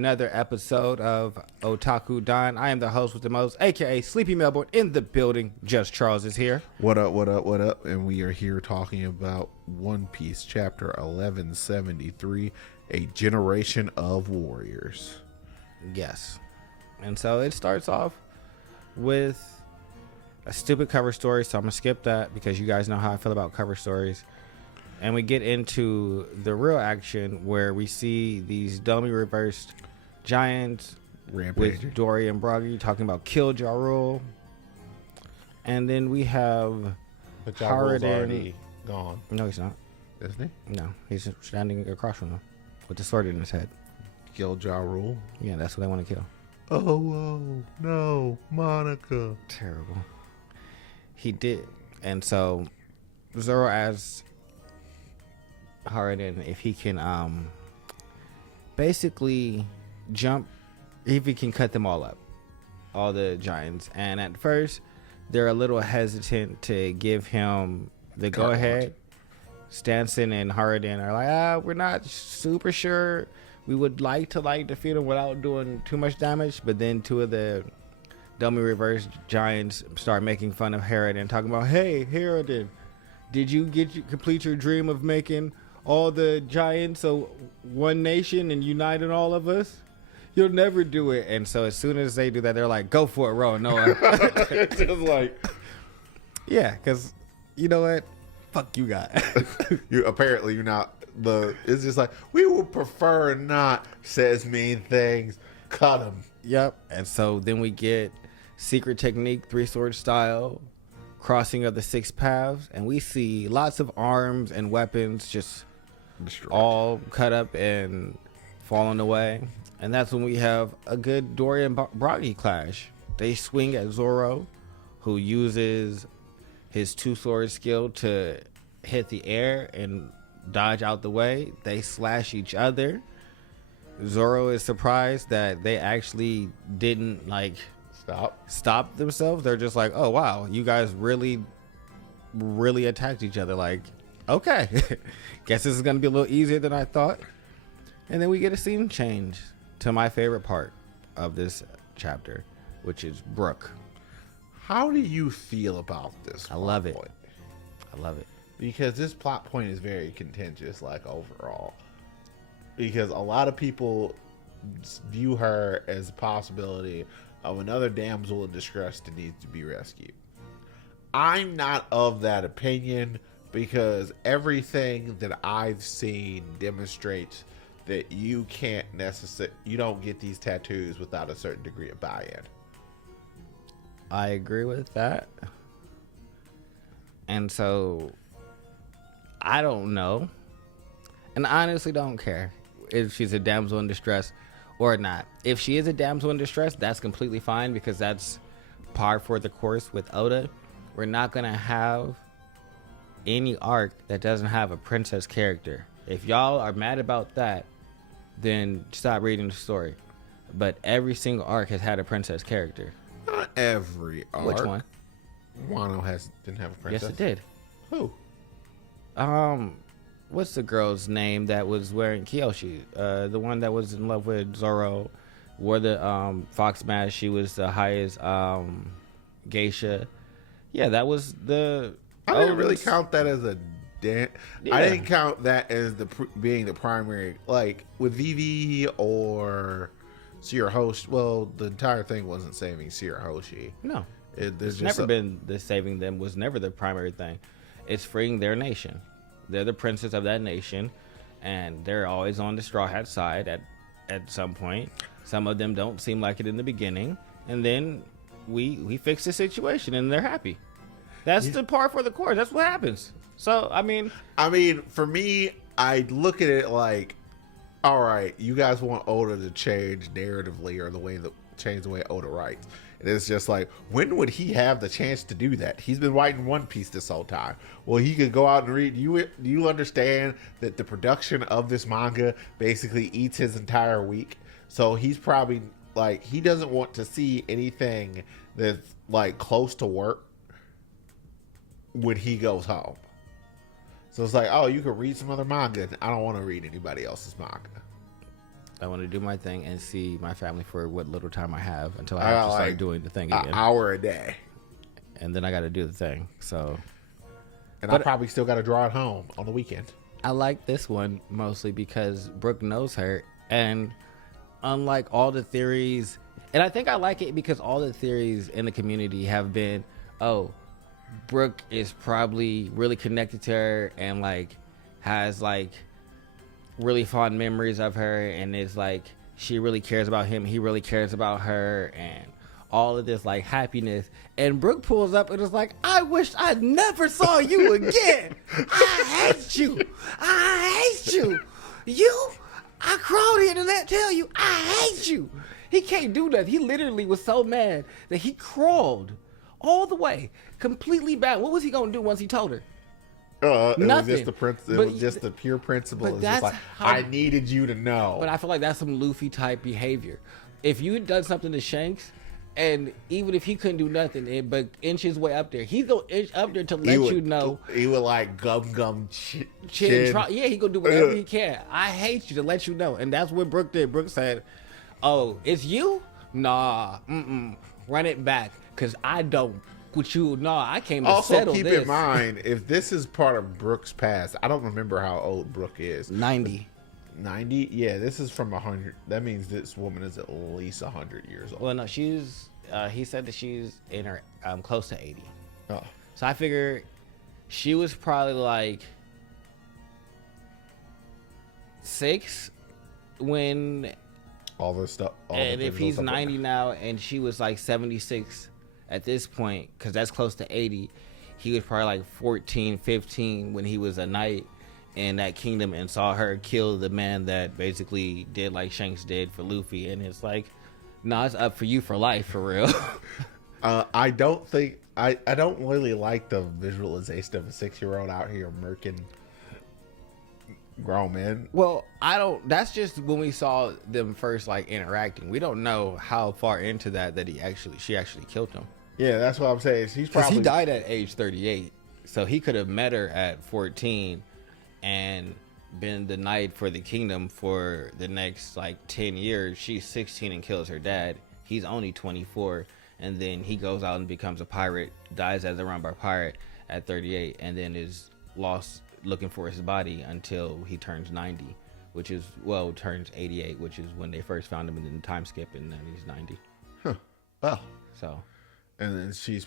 Another episode of Otaku Don. I am the host with the most, aka Sleepy Melbourne, in the building. Just Charles is here. What up, what up, what up? And we are here talking about One Piece chapter 1173, A Generation of Warriors. Yes. And so it starts off with a stupid cover story, so I'm going to skip that because you guys know how I feel about cover stories. And we get into the real action where we see these dummy reversed giants Rampage. with Dory and Broggy talking about kill Ja Rule. And then we have But Ja Rule's Harden. already gone, No, he's not. isn't he? No, he's standing across from them with the sword in his head. Killed Ja Rule. Yeah, that's what they want to kill. Oh, no, Monica. Terrible. He did. And so Zoro asks Harden if he can basically jump, if he can cut them all up, all the giants. And at first they're a little hesitant to give him the go ahead. Stanson and Harden are like, we're not super sure. We would like to defeat him without doing too much damage. But then two of the dummy reverse giants start making fun of Harden and talking about, hey Harden, did you complete your dream of making all the giants so one nation and uniting all of us? You'll never do it. And so as soon as they do that, they're like, go for it, Noah. It's just like, Yeah, because you know what? Fuck you guys. apparently you're not it's just like, we would prefer not, says mean things, cut him. Yep. And so then we get secret technique, three sword style, crossing of the six paths, and we see lots of arms and weapons just Destroyed. all cut up and falling away. And that's when we have a good Dory and Broggy clash. They swing at Zoro, who uses his two sword skill to hit the air and dodge out the way. They slash each other. Zoro is surprised that they actually didn't stop themselves. They're just like, oh wow, you guys really attacked each other. Like, okay, guess this is gonna be a little easier than I thought. And then we get a scene change to my favorite part of this chapter, which is Brooke. How do you feel about this? I love it. point? I love it. Because this plot point is very contentious, overall. Because a lot of people view her as a possibility of another damsel in distress that needs to be rescued. I'm not of that opinion, because everything that I've seen demonstrates that you don't get these tattoos without a certain degree of buy-in. I agree with that. And so I don't know, and I honestly don't care if she's a damsel in distress or not. If she is a damsel in distress, that's completely fine, because that's par for the course with Oda. We're not gonna have any arc that doesn't have a princess character. If y'all are mad about that, then stop reading the story. But every single arc has had a princess character. Not every arc. Which one? Wano didn't have a princess. Yes, it did. Who? What's the girl's name that was wearing Kyoshi? The one that was in love with Zoro, wore the fox mask. She was the highest geisha. Yeah, that was the. I didn't really count that as a dance. Yeah. I didn't count that as being the primary, like with Vivi or Sierra Hoshi. Well, the entire thing wasn't saving Sierra Hoshi. No, There's it's never been the saving them was never the primary thing. It's freeing their nation. They're the princes of that nation, and they're always on the Straw Hat side at some point. Some of them don't seem like it in the beginning, and then we fix the situation and they're happy. That's the par for the course. That's what happens. So I mean, for me, I look at it like, all right, you guys want Oda to change narratively or change the way Oda writes. And it's just like, when would he have the chance to do that? He's been writing One Piece this whole time. Well, he could go out and read. Do you understand that the production of this manga basically eats his entire week? So he's probably he doesn't want to see anything that's close to work when he goes home. So it's like, oh, you could read some other manga. I don't want to read anybody else's manga. I want to do my thing and see my family for what little time I have until I I have got to start like doing the thing an again. hour a day. And then I got to do the thing. So, And I probably still got to draw it home on the weekend. I like this one mostly because Brooke knows her. And unlike all the theories, and I think I like it because all the theories in the community have been, oh, Brooke is probably really connected to her and like has like really fond memories of her, and it's like she really cares about him, he really cares about her, and all of this like happiness. And Brooke pulls up and is like, I wish I never saw you again. I hate you. I hate you. I crawled here to tell you I hate you. He can't do that. He literally was so mad that he crawled all the way, completely bad. What was he gonna do once he told her? It Nothing. was just the pure principle. But It's just that's like, how- I needed you to know. But I feel like that's some Luffy type behavior. If you had done something to Shanks, and even if he couldn't do nothing, but inch his way up there, he's gonna inch up there to let you know. He would like gum Chin. chin. Yeah, he gonna do whatever he can. I hate you to let you know, and that's what Brooke did. Brooke said, "Oh, it's you? Nah, run it back, cause I don't with you. Nah, I came to Also, settle keep this." in mind, if this is part of Brooke's past, I don't remember how old Brooke is. 90. 90? Yeah, this is from 100. That means this woman is at least 100 years old. Well, no, she's. He said that she's in her close to 80. Oh. So I figure she was probably like 6 when, All this stuff. and if he's 90 now and she was like 76 at this point, because that's close to 80, he was probably like 14, 15 when he was a knight in that kingdom and saw her kill the man that basically did like Shanks did for Luffy. And it's like, nah, it's up for you for life, for real. I don't think I don't really like the visualization of a 6-year-old out here murking grown men. Well, I don't. That's just when we saw them first, like interacting. We don't know how far into that she actually killed him. Yeah, that's what I'm saying. He's Because probably he died at age 38, so he could have met her at 14, and been the knight for the kingdom for the next like 10 years. She's 16 and kills her dad. He's only 24, and then he goes out and becomes a pirate, dies as a rumbar pirate at 38, and then is lost looking for his body until he turns 90, which is, well, turns 88, which is when they first found him, and then time skip, and then he's 90. well, So, and then she's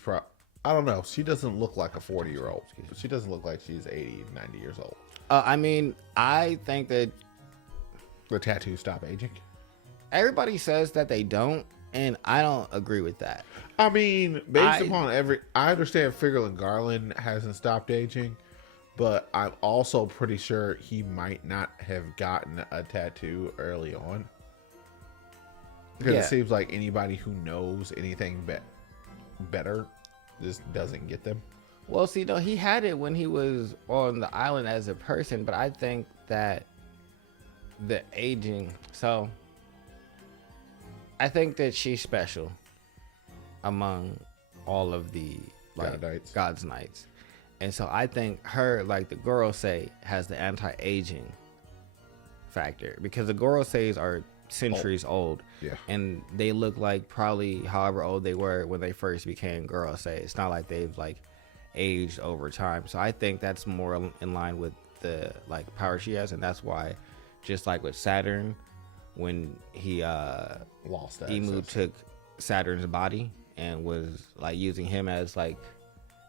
I don't know. She doesn't look like a 40-year-old. She doesn't look like she's 80, 90 years old. I mean, I think that The tattoos stop aging. everybody says that they don't, and I don't agree with that. I mean, upon I understand Figurlin Garland hasn't stopped aging, but I'm also pretty sure he might not have gotten a tattoo early on. Because it seems like anybody who knows anything better just doesn't get them. Well, see, no, he had it when he was on the island as a person, but I think that the aging, so I think that she's special among all of the like God's Knights. And so I think her, like the Gorosei, has the anti-aging factor, because the Goroseis are centuries old. Yeah. And they look like probably however old they were when they first became Gorosei. It's not like they've like aged over time. So I think that's more in line with the like power she has, and that's why, just like with Saturn, when he lost that Imu took Saturn's body and was like using him as like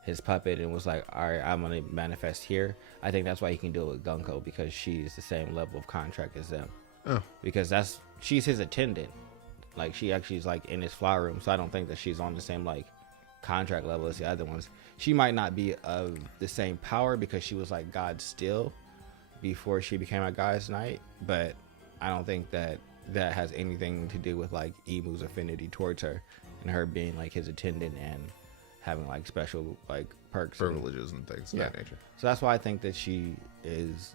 his puppet and was like, all right, I'm gonna manifest here. I think that's why he can do it with Gunko, because she's the same level of contract as them. Oh. Because she's his attendant. Like she actually is like in his flower room, so I don't think that she's on the same like contract level as the other ones. She might not be of the same power because she was like God still before she became a God's Knight, but I don't think that has anything to do with like Imu's affinity towards her and her being like his attendant and having like special like perks, privileges and things of that nature. So that's why I think that she is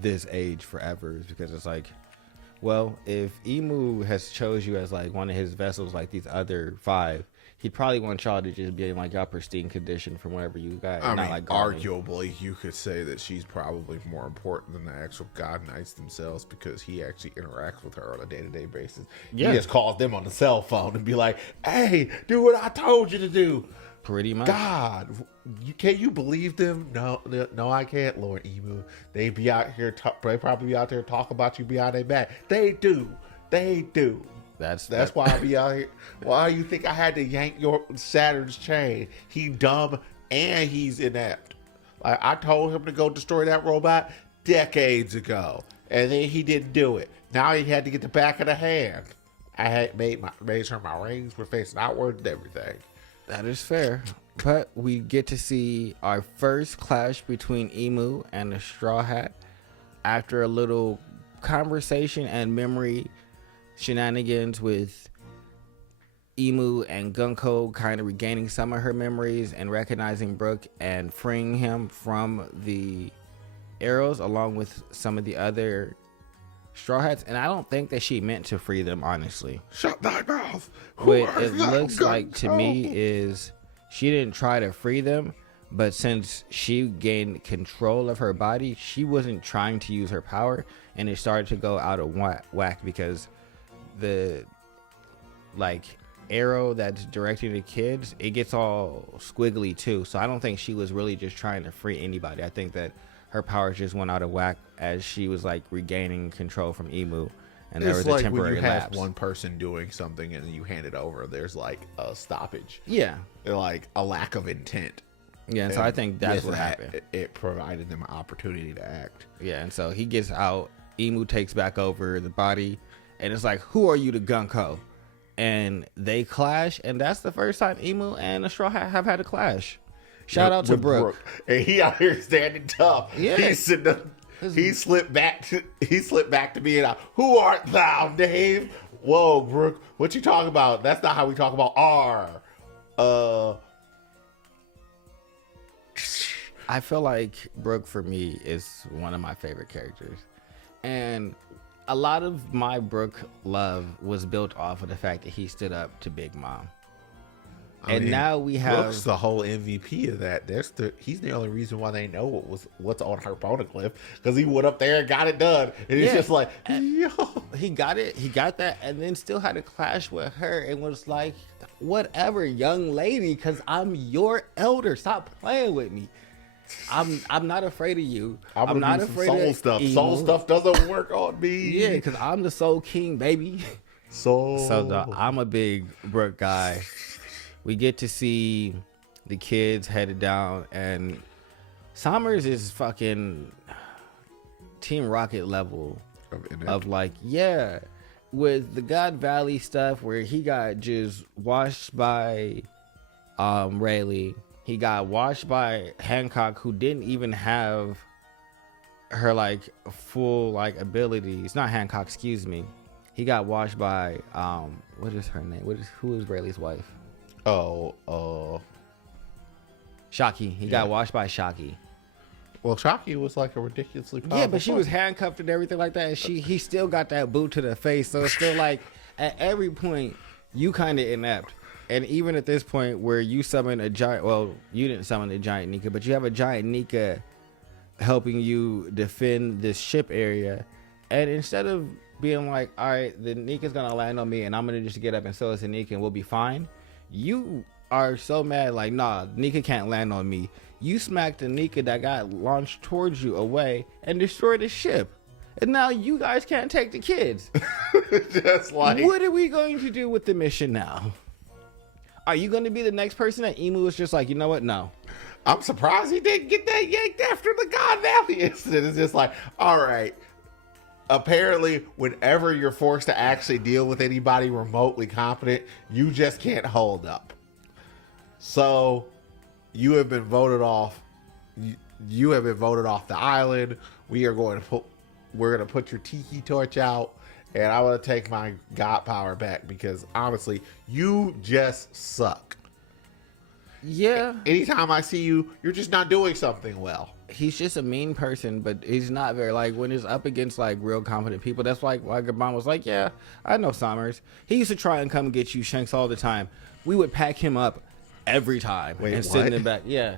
this age forever, is because it's like, well, if Imu has chose you as like one of his vessels like these other 5, he'd probably want y'all to just be in like y'all pristine condition from whatever you got. I Not mean, like guarding. arguably, you could say that she's probably more important than the actual God Knights themselves because he actually interacts with her on a day-to-day basis. Yeah. He just calls them on the cell phone and be like, "Hey, do what I told you to do." Pretty much. God, can't you believe them? No, I can't, Lord Emu. They be out here, they probably be out there talk about you behind their back. They do. That's why I be out here. Why you think I had to yank your Saturn's chain? He dumb and he's inept. Like, I told him to go destroy that robot decades ago, and then he didn't do it. Now he had to get the back of the hand. I had made sure my rings were facing outward and everything. That is fair. But we get to see our first clash between Emu and the Straw Hat after a little conversation and memory shenanigans with Emu and Gunko kind of regaining some of her memories and recognizing Brook and freeing him from the arrows along with some of the other Straw Hats. And I don't think that she meant to free them, honestly. Shut thy mouth. What it looks like to me is she didn't try to free them, but since she gained control of her body, she wasn't trying to use her power, and it started to go out of whack because the arrow that's directing the kids, it gets all squiggly too. So I don't think she was really just trying to free anybody. I think that her powers just went out of whack as she was like regaining control from Emu, and there was a temporary when you lapse. have one person doing something and you hand it over, there's like a stoppage. Yeah, Like a lack of intent. yeah. And so I think that's with what that, happened. It provided them an opportunity to act. Yeah, and so he gets out. Emu takes back over the body, and it's like, "Who are you to Gunko?" And they clash, and that's the first time Emu and the Straw Hat have had a clash. Shout out to With Brook. And he out here standing tough. Yeah. He's sitting up, he slipped back to being out. Who art thou, Dave? Whoa, Brook, what you talking about? That's not how we talk about R. I feel like Brook for me is one of my favorite characters, and a lot of my Brook love was built off of the fact that he stood up to Big Mom. And now we have Brook's the whole MVP of that. He's the only reason why they know what's on her poneglyph, because he went up there and got it done, and it's just like, yo, he got that, and then still had a clash with her, and was like, whatever, young lady, because I'm your elder. Stop playing with me. I'm not afraid of you. I'm not afraid of stuff. Emu. Soul stuff doesn't work on me. Yeah, because I'm the Soul King, baby. So I'm a big Brook guy. We get to see the kids headed down, and Summers is fucking Team Rocket level of like, yeah, with the God Valley stuff where he got just washed by Rayleigh. He got washed by Hancock, who didn't even have her like full like abilities. Not Hancock, excuse me. He got washed by what is her name? Who is Rayleigh's wife? Shocky. He got washed by Shocky. Well, Shocky was like a ridiculously powerful. Yeah, but she was handcuffed and everything like that, and he still got that boot to the face. So it's still like at every point you kind of inept. And even at this point where you summon a giant, well, you didn't summon a giant Nika, but you have a giant Nika helping you defend this ship area. And instead of being like, all right, the Nika's going to land on me and I'm going to just get up and so is a Nika and we'll be fine. You are so mad, like, nah, Nika can't land on me. You smacked the Nika that got launched towards you away and destroyed the ship. And now you guys can't take the kids. Just like, what are we going to do with the mission now? Are you going to be the next person that Emu was just like, you know what? No. I'm surprised he didn't get that yanked after the God Valley incident. It's just like, all right. Apparently, whenever you're forced to actually deal with anybody remotely competent, you just can't hold up. So, you have been voted off. You have been voted off the island. We're going to put your tiki torch out. And I want to take my God power back because honestly, you just suck. Yeah, Anytime I see you, you're just not doing something well. he's just a mean person, but he's not very like when it's up against like real confident people. That's like why Gabon was like, yeah, I know Summers. He used to try and come get you Shanks all the time. We would pack him up every time Wait, and sit in the what? back. Yeah,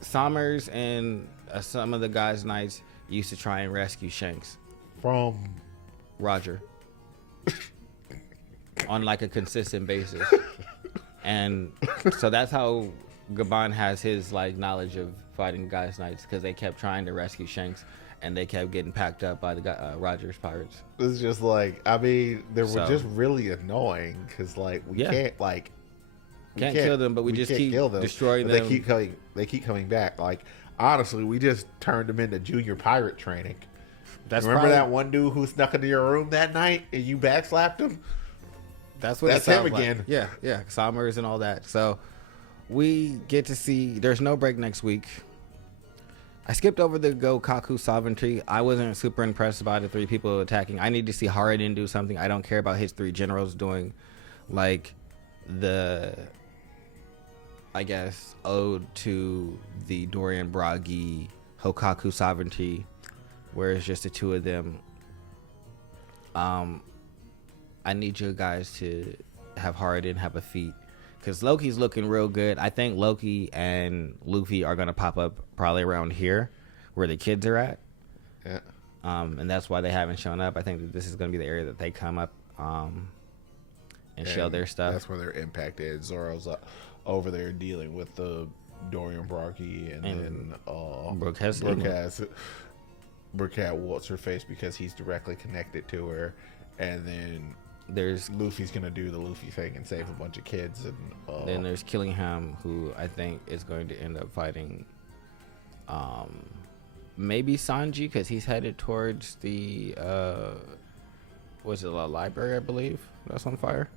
Summers and some of the guys' nights used to try and rescue Shanks, From Roger, on like a consistent basis, and so that's how Gabon has his like knowledge of fighting guys' nights because they kept trying to rescue Shanks and they kept getting packed up by the Rogers pirates. it's just like, I mean, they were So- just really annoying because like we Yeah. can't like Can't kill them, but we just can't keep kill them, destroying but them. They keep coming back. Like honestly, we just turned them into junior pirate training. That's Remember probably- that one dude who snuck into your room that night and you backslapped him? That's what That's it sounds him like. again. Yeah, Summers and all that. So we get to see. There's no break next week. I skipped over the Gokaku sovereignty. I wasn't super impressed by the 3 people attacking. I need to see Haradin do something. I don't care about his 3 generals doing, like, the, I guess, ode to the Dorian Bragi Hokaku sovereignty, where it's just the 2 of them. I need you guys to have Haradin have a feat. Because Loki's looking real good. I think Loki and Luffy are going to pop up probably around here where the kids are at. Yeah. And that's why they haven't shown up. I think that this is going to be the area that they come up and show their stuff. That's where their impact is. Zoro's over there dealing with the Dorian Bragi and then Brooke has Brooke had what's her face because he's directly connected to her, and then There's Luffy's gonna do the Luffy thing and save a bunch of kids, and then there's Killingham, who I think is going to end up fighting maybe Sanji, because he's headed towards the was it the library, I believe, that's on fire.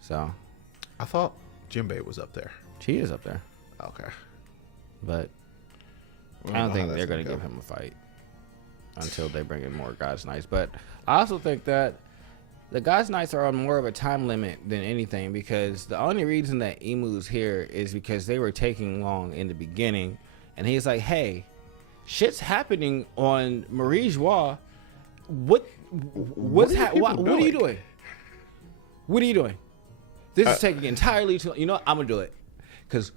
So I thought Jinbei was up there. she is up there, Okay. but We I don't know think how they're that's going to go. give him a fight until they bring in more God's Knights. But I also think that the God's Knights are on more of a time limit than anything, because the only reason that Emu's here is because they were taking long in the beginning. And he's like, hey, shit's happening on Marie Joie. What What are you people what are you doing? doing? What are you doing? This is taking entirely too long. You know what? I'm going to do it. Because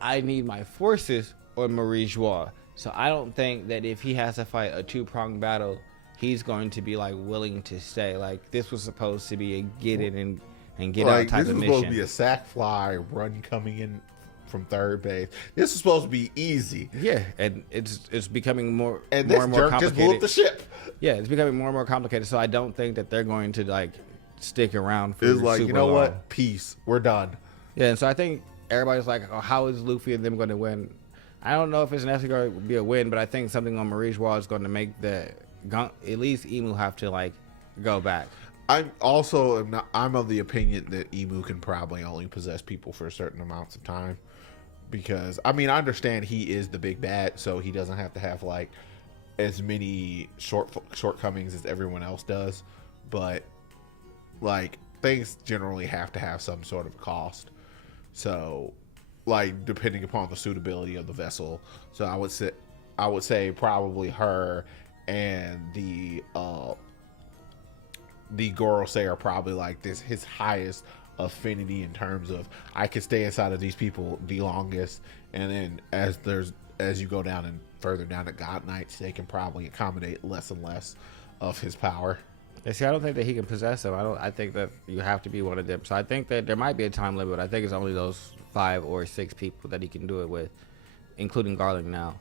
I need my forces on Marie Joie. So I don't think that if he has to fight a 2-pronged battle, he's going to be like willing to stay. Like, this was supposed to be a get in and get out type this of was supposed to mission. be a sack fly run coming in from third base. This is supposed to be easy, Yeah, and it's becoming more and more this and more jerk just blew complicated. up the ship. Yeah, it's becoming more and more complicated. So I don't think that they're going to like stick around for It's like, super you know long. what? Peace. We're done. Yeah, and so I think everybody's like, oh, how is Luffy and them going to win? I don't know if it's necessarily going to be a win, but I think something on Marie Joie is going to make at least Emu have to like go back. I'm of the opinion that Emu can probably only possess people for certain amounts of time, because I mean I understand he is the big bad, so he doesn't have to have like as many shortcomings as everyone else does, but like things generally have to have some sort of cost. So like depending upon the suitability of the vessel. So I would say probably her and the Gorosei are probably like his highest affinity in terms of I can stay inside of these people the longest, and then as you go down and further down at God Knights, they can probably accommodate less and less of his power. Yeah, see, I don't think that he can possess them. I think that you have to be one of them. So I think that there might be a time limit. I think it's only those 5 or 6 people that he can do it with, including Garlic now.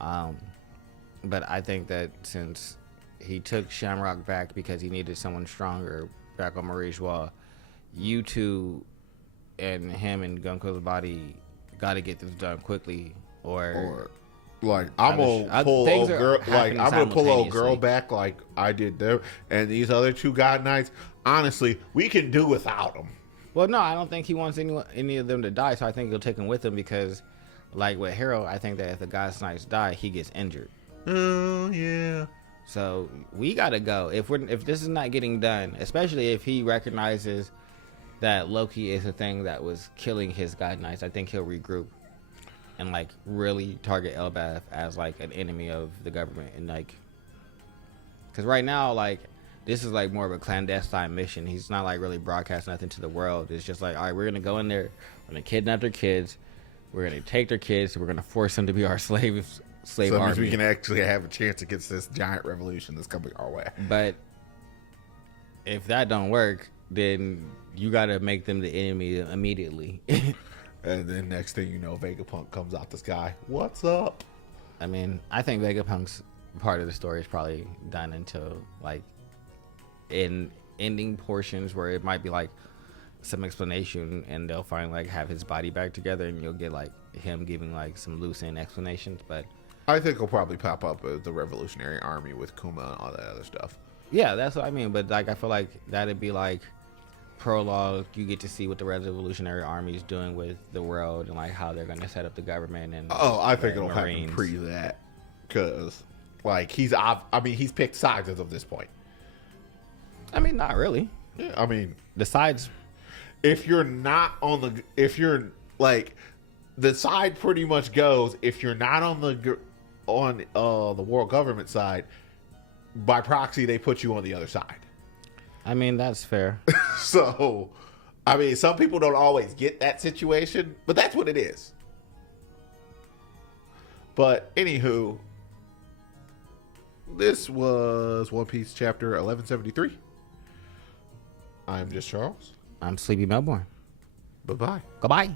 But I think that since he took Shamrock back because he needed someone stronger back on Marie Joie, you two and him and Gunko's body got to get this done quickly, or like I'm gonna pull things old are girl, happening like I'm gonna pull old girl simultaneously. back like I did there, and these other 2 God Knights. Honestly, we can do without them. Well, no, I don't think he wants any of them to die. So I think he'll take them with him because, like with Harold, I think that if the God's Knights die, he gets injured. Oh yeah. So we gotta go if this is not getting done, especially if he recognizes that Loki is the thing that was killing his God Knights, I think he'll regroup and like really target Elbaf as like an enemy of the government, and like, because right now like this is like more of a clandestine mission. He's not like really broadcasting nothing to the world. It's just like, all right, we're gonna go in there, we're gonna kidnap their kids, we're gonna take their kids, we're gonna force them to be our slaves. Slave So it army. means we can actually have a chance against this giant revolution that's coming our way. But if that don't work, then you gotta make them the enemy immediately. And then next thing you know, Vegapunk comes out the sky. What's up? I mean, I think Vegapunk's part of the story is probably done until like in ending portions where it might be like some explanation, and they'll finally like have his body back together, and you'll get like him giving like some loose end explanations. But I think he'll probably pop up as the Revolutionary Army with Kuma and all that other stuff. yeah, that's what I mean. But like, I feel like that'd be like prologue. You get to see what the Revolutionary Army is doing with the world, and like how they're going to set up the government. And Oh, I think it'll Marines. happen pre that, because like he's picked sides as of this point. I mean, not really. Yeah, I mean, The sides. if you're like, the side pretty much goes, if you're not on the world government side, by proxy they put you on the other side. I mean, that's fair. So, I mean, some people don't always get that situation, but that's what it is. But anywho, this was One Piece chapter 1173. I'm just Charles. I'm Sleepy Melbourne. Bye bye. Goodbye.